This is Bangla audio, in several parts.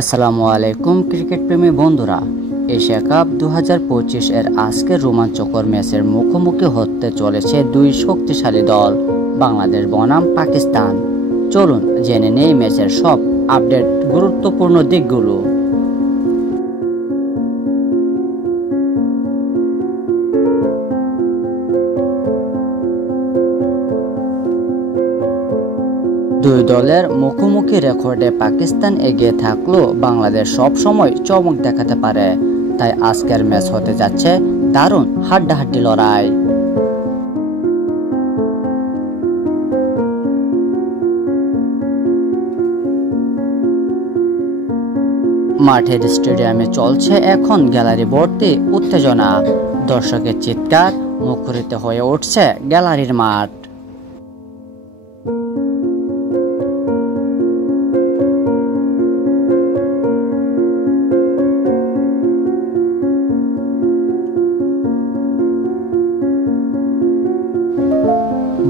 আসসালামু আলাইকুম ক্রিকেট প্রেমী বন্ধুরা। এশিয়া কাপ 2025 এর আজকের রোমাঞ্চকর ম্যাচের মুখোমুখি হতে চলেছে দুই শক্তিশালী দল, বাংলাদেশ বনাম পাকিস্তান। চলুন জেনে নেই ম্যাচের সব আপডেট, গুরুত্বপূর্ণ দিকগুলো। দুই দলের মুখোমুখি রেকর্ডে পাকিস্তান এগিয়ে থাকলেও বাংলাদেশ সব সময় চমক দেখাতে পারে, তাই আজকের ম্যাচ হতে যাচ্ছে দারুণ হাড্ডাহাড্ডি লড়াই। মাঠের স্টেডিয়ামে চলছে এখন গ্যালারি ভর্তি উত্তেজনা, দর্শকের চিৎকার মুখরিত হয়ে উঠছে গ্যালারির মাঠ।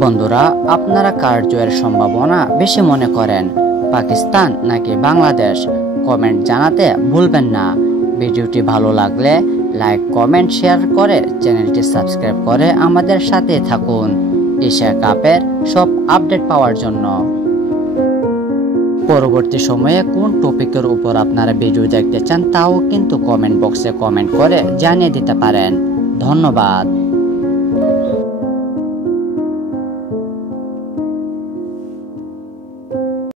বন্ধুরা, আপনারা কার জয়ের সম্ভাবনা বেশি মনে করেন, পাকিস্তান নাকি বাংলাদেশ? কমেন্ট জানাতে ভুলবেন না। ভিডিওটি ভালো লাগলে লাইক, কমেন্ট, শেয়ার করে চ্যানেলটি সাবস্ক্রাইব করে আমাদের সাথে থাকুন এশিয়া কাপের সব আপডেট পাওয়ার জন্য। পরবর্তী সময়ে কোন টপিকের উপর আপনারা ভিডিও দেখতে চান তাও কিন্তু কমেন্ট বক্সে কমেন্ট করে জানিয়ে দিতে পারেন। ধন্যবাদ।